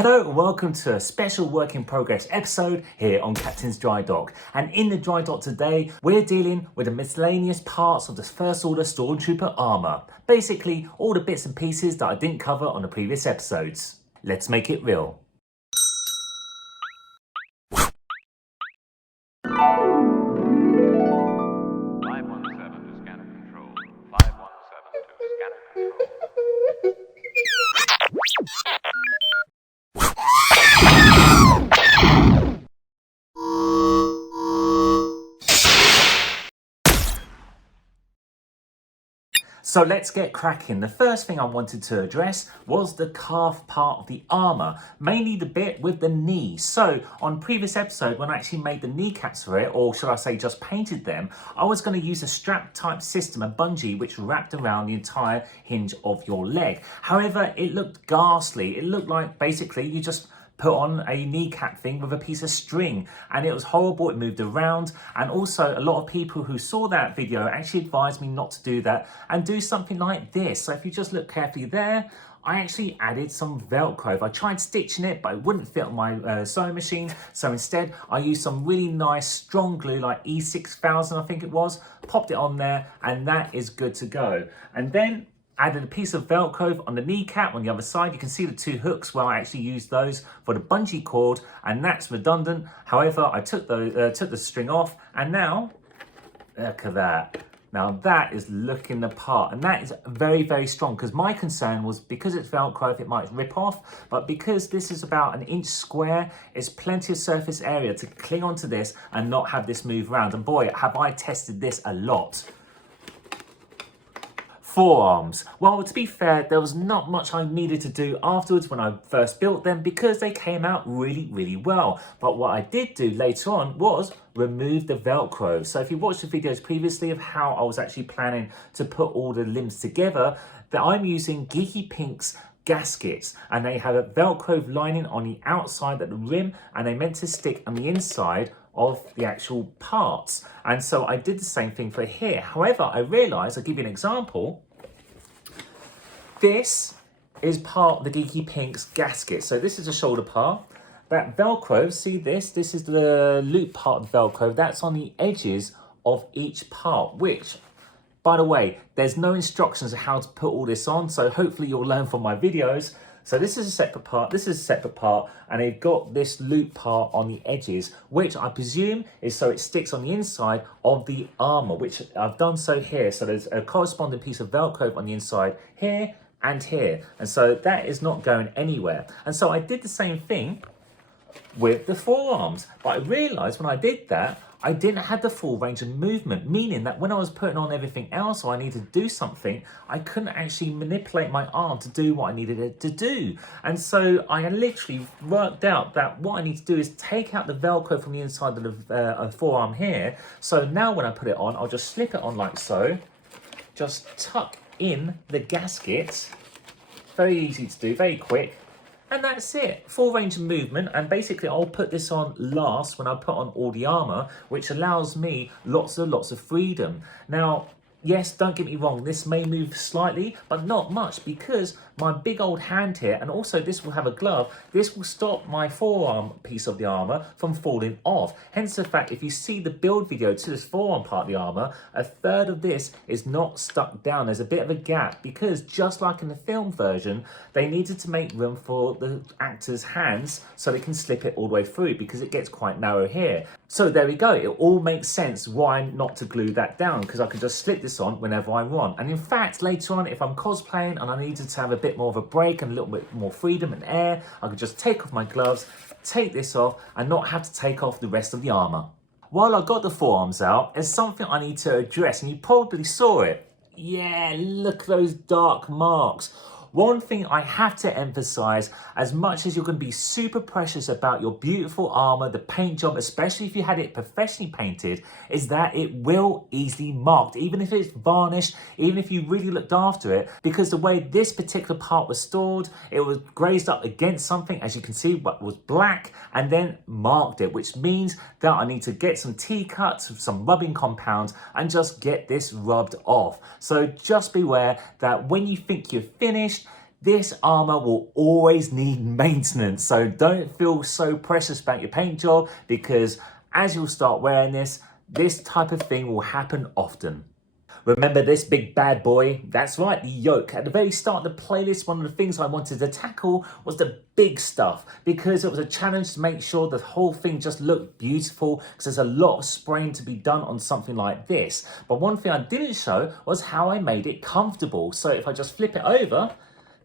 Hello and welcome to a special work in progress episode here on Captain's Dry Dock. And in the dry dock today, we're dealing with the miscellaneous parts of the First Order Stormtrooper armour. Basically, all the bits and pieces that I didn't cover on the previous episodes. Let's make it real. So let's get cracking. The first thing I wanted to address was the calf part of the armour, mainly the bit with the knee. So on previous episode, when I actually made the kneecaps for it, or should I say just painted them, I was going to use a strap type system, a bungee, which wrapped around the entire hinge of your leg. However, it looked ghastly. It looked like basically you just put on a kneecap thing with a piece of string, and it was horrible. It moved around, and also a lot of people who saw that video actually advised me not to do that and do something like this. So if you just look carefully there, I actually added some Velcro. I tried stitching it, but it wouldn't fit on my sewing machine. So instead, I used some really nice strong glue, like E6000, I think it was, popped it on there, and that is good to go. And then added a piece of Velcro on the kneecap on the other side. You can see the two hooks where I actually used those for the bungee cord, and that's redundant. However, I took the string off, and now, look at that. Now that is looking the part, and that is very, very strong, because my concern was because it's Velcro, it might rip off, but because this is about an inch square, it's plenty of surface area to cling onto this and not have this move around. And boy, have I tested this a lot. Forearms. Well, to be fair, there was not much I needed to do afterwards when I first built them, because they came out really, really well. But what I did do later on was remove the Velcro. So if you watched the videos previously of how I was actually planning to put all the limbs together, that I'm using Geeky Pink's gaskets, and they have a Velcro lining on the outside at the rim, and they're meant to stick on the inside of the actual parts. And so I did the same thing for here. However, I realized, I'll give you an example. This is part of the Geeky Pink's gasket. So this is a shoulder part. That Velcro, see this? This is the loop part of Velcro. That's on the edges of each part, which, by the way, there's no instructions of how to put all this on. So hopefully you'll learn from my videos. So this is a separate part, this is a separate part, and they've got this loop part on the edges, which I presume is so it sticks on the inside of the armour, which I've done so here. So there's a corresponding piece of Velcro on the inside here and here. And so that is not going anywhere. And so I did the same thing with the forearms. But I realised when I did that, I didn't have the full range of movement, meaning that when I was putting on everything else or I needed to do something, I couldn't actually manipulate my arm to do what I needed it to do. And so I literally worked out that what I need to do is take out the Velcro from the inside of the forearm here. So now when I put it on, I'll just slip it on like so, just tuck in the gasket. Very easy to do, very quick. And that's it, full range of movement. And basically I'll put this on last when I put on all the armour, which allows me lots of freedom. Now, yes, don't get me wrong, this may move slightly, but not much, because my big old hand here, and also this will have a glove, this will stop my forearm piece of the armour from falling off. Hence the fact, if you see the build video to this forearm part of the armour, a third of this is not stuck down. There's a bit of a gap, because just like in the film version, they needed to make room for the actor's hands so they can slip it all the way through, because it gets quite narrow here. So there we go, it all makes sense why not to glue that down, because I can just slip this on whenever I want. And in fact, later on, if I'm cosplaying and I needed to have a bit more of a break and a little bit more freedom and air, I could just take off my gloves, take this off, and not have to take off the rest of the armour. While I got the forearms out, there's something I need to address, and you probably saw it. Yeah, look at those dark marks. One thing I have to emphasize, as much as you're going to be super precious about your beautiful armor, the paint job, especially if you had it professionally painted, is that it will easily mark, even if it's varnished, even if you really looked after it, because the way this particular part was stored, it was grazed up against something, as you can see, what was black, and then marked it, which means that I need to get some T-cuts, some rubbing compounds, and just get this rubbed off. So just beware that when you think you're finished, This Armour will always need maintenance, so don't feel so precious about your paint job, because as you'll start wearing this type of thing will happen often. Remember this big bad boy? That's right, the Yolk. At the very start of the playlist, one of the things I wanted to tackle was the big stuff, because it was a challenge to make sure the whole thing just looked beautiful, because there's a lot of spraying to be done on something like this. But one thing I didn't show was how I made it comfortable. So if I just flip it over,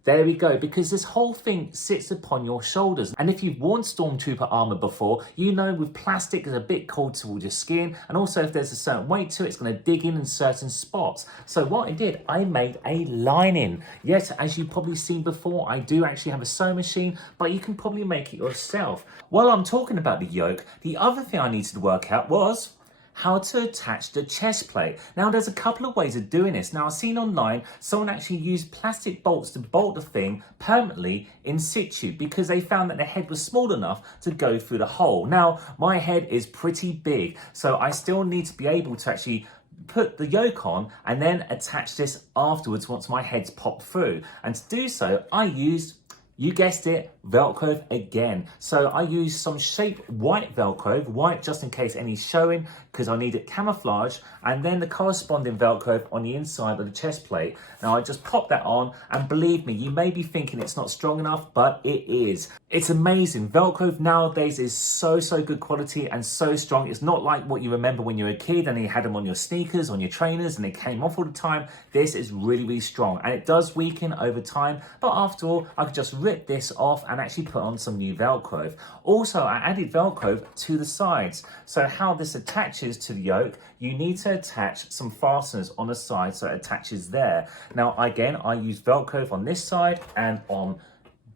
there we go, because this whole thing sits upon your shoulders. And if you've worn Stormtrooper armor before, you know with plastic it's a bit cold towards your skin, and also if there's a certain weight to it, it's going to dig in certain spots. So what I did, I made a lining. Yes, as you've probably seen before, I do actually have a sewing machine, but you can probably make it yourself. While I'm talking about the Yolk, the other thing I needed to work out was how to attach the chest plate. Now there's a couple of ways of doing this. Now I've seen online someone actually used plastic bolts to bolt the thing permanently in situ, because they found that the head was small enough to go through the hole. Now my head is pretty big, so I still need to be able to actually put the Yolk on and then attach this afterwards once my head's popped through. And to do so, I used, you guessed it, Velcro again. So I used some shaped white Velcro, white just in case any's showing, because I need it camouflage, and then the corresponding Velcro on the inside of the chest plate. Now I just pop that on, and believe me, you may be thinking it's not strong enough, but it is. It's amazing. Velcro nowadays is so good quality and so strong. It's not like what you remember when you were a kid and you had them on your sneakers, on your trainers, and they came off all the time. This is really strong, and it does weaken over time, but after all, I could just rip this off and actually put on some new Velcro. Also, I added Velcro to the sides. So how this attaches to the Yolk, you need to attach some fasteners on the side so it attaches there. Now again, I use Velcro on this side and on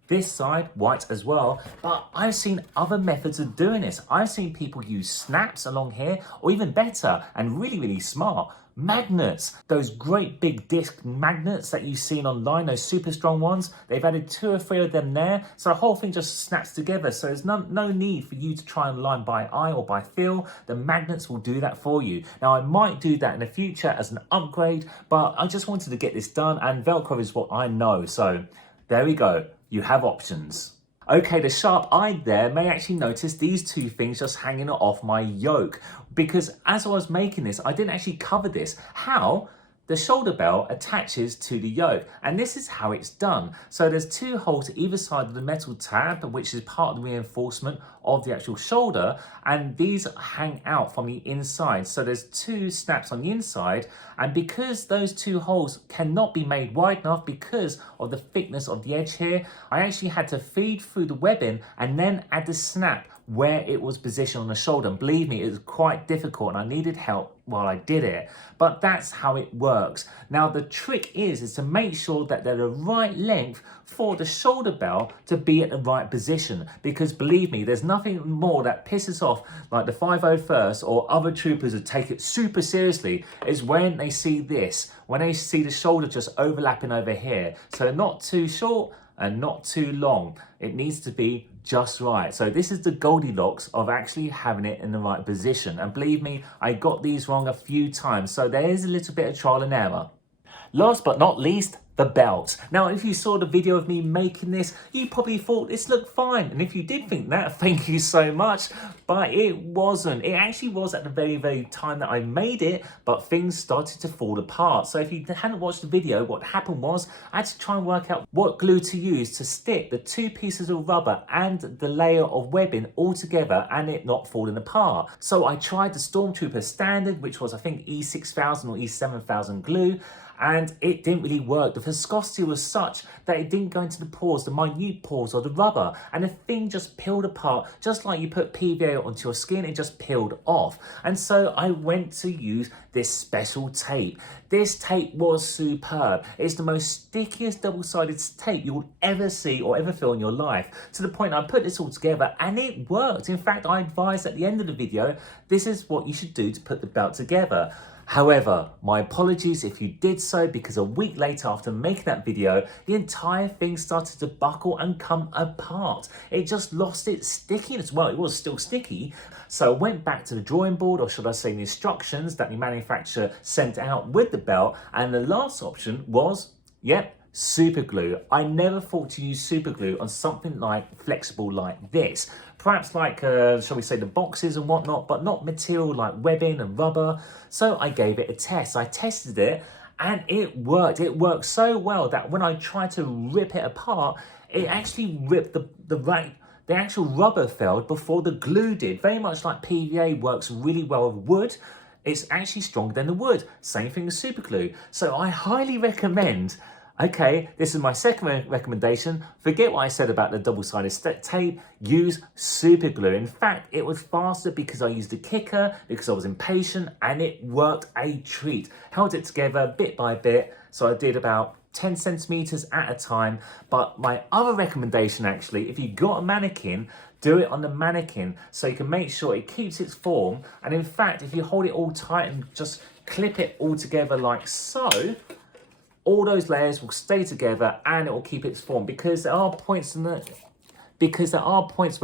this side, white as well, but I've seen other methods of doing this. I've seen people use snaps along here, or even better and really smart, magnets. Those great big disc magnets that you've seen online, those super strong ones, they've added 2 or 3 of them there, so the whole thing just snaps together. So there's no need for you to try and line by eye or by feel. The magnets will do that for you. Now I might do that in the future as an upgrade, but I just wanted to get this done, and Velcro is what I know. So there we go, you have options. Okay, the sharp-eyed there may actually notice these 2 things just hanging off my Yolk, because as I was making this, I didn't actually cover this. How the shoulder belt attaches to the Yolk, and this is how it's done. So there's 2 holes either side of the metal tab, which is part of the reinforcement of the actual shoulder, and these hang out from the inside. So there's 2 snaps on the inside, and because those 2 holes cannot be made wide enough because of the thickness of the edge here, I actually had to feed through the webbing and then add the snap where it was positioned on the shoulder. And believe me, it was quite difficult and I needed help while I did it, but that's how it works. Now the trick is to make sure that they're the right length for the shoulder belt to be at the right position, because believe me, there's nothing more that pisses off like the 501st or other troopers who take it super seriously is when they see this, when they see the shoulder just overlapping over here. So not too short and not too long. It needs to be just right. So this is the Goldilocks of actually having it in the right position. And believe me, I got these wrong a few times. So there is a little bit of trial and error. Last but not least, the belt. Now, if you saw the video of me making this, you probably thought this looked fine. And if you did think that, thank you so much. But it wasn't. It actually was at the very time that I made it, but things started to fall apart. So if you hadn't watched the video, what happened was I had to try and work out what glue to use to stick the 2 pieces of rubber and the layer of webbing all together and it not falling apart. So I tried the Stormtrooper standard, which was I think E6000 or E7000 glue, and it didn't really work. The viscosity was such that it didn't go into the pores, the minute pores of the rubber, and the thing just peeled apart, just like you put PVA onto your skin, it just peeled off. And so I went to use this special tape. This tape was superb. It's the most stickiest double-sided tape you'll ever see or ever feel in your life, to the point I put this all together and it worked. In fact, I advised at the end of the video, this is what you should do to put the belt together. However, my apologies if you did so, because a week later after making that video, the entire thing started to buckle and come apart. It just lost its stickiness. Well, it was still sticky. So I went back to the drawing board, or should I say the instructions that the manufacturer sent out with the belt. And the last option was, yep, super glue. I never thought to use super glue on something like flexible like this. Perhaps like, shall we say, the boxes and whatnot, but not material like webbing and rubber. So I gave it a test. I tested it and it worked. It worked so well that when I tried to rip it apart, it actually ripped the actual rubber failed before the glue did. Very much like PVA works really well with wood. It's actually stronger than the wood. Same thing as super glue. So I highly recommend, okay, this is my second recommendation. Forget what I said about the double-sided tape. Use super glue. In fact, it was faster because I used a kicker, because I was impatient, and it worked a treat. Held it together bit by bit. So I did about 10 centimeters at a time. But my other recommendation, actually, if you got a mannequin, do it on the mannequin so you can make sure it keeps its form. And in fact, if you hold it all tight and just clip it all together like so, all those layers will stay together and it will keep its form, because there are points where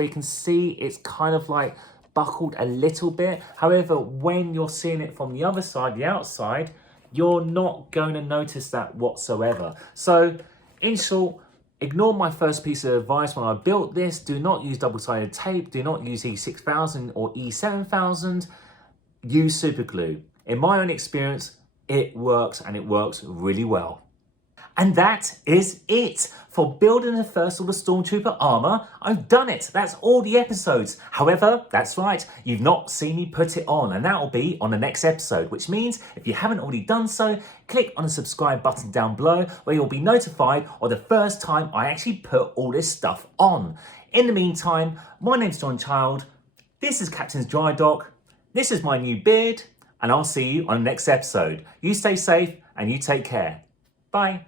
you can see it's kind of like buckled a little bit. However, when you're seeing it from the other side, the outside, you're not going to notice that whatsoever. So in short, ignore my first piece of advice when I built this. Do not use double-sided tape. Do not use E6000 or E7000. Use super glue. In my own experience, it works, and it works really well. And that is it for building the first order Stormtrooper armor. I've done it. That's all the episodes. However, that's right, you've not seen me put it on, and that will be on the next episode, which means if you haven't already done so, click on the subscribe button down below where you'll be notified of the first time I actually put all this stuff on. In the meantime, my name's John Child. This is Captain's Dry Dock. This is my new beard, and I'll see you on the next episode. You stay safe and you take care. Bye.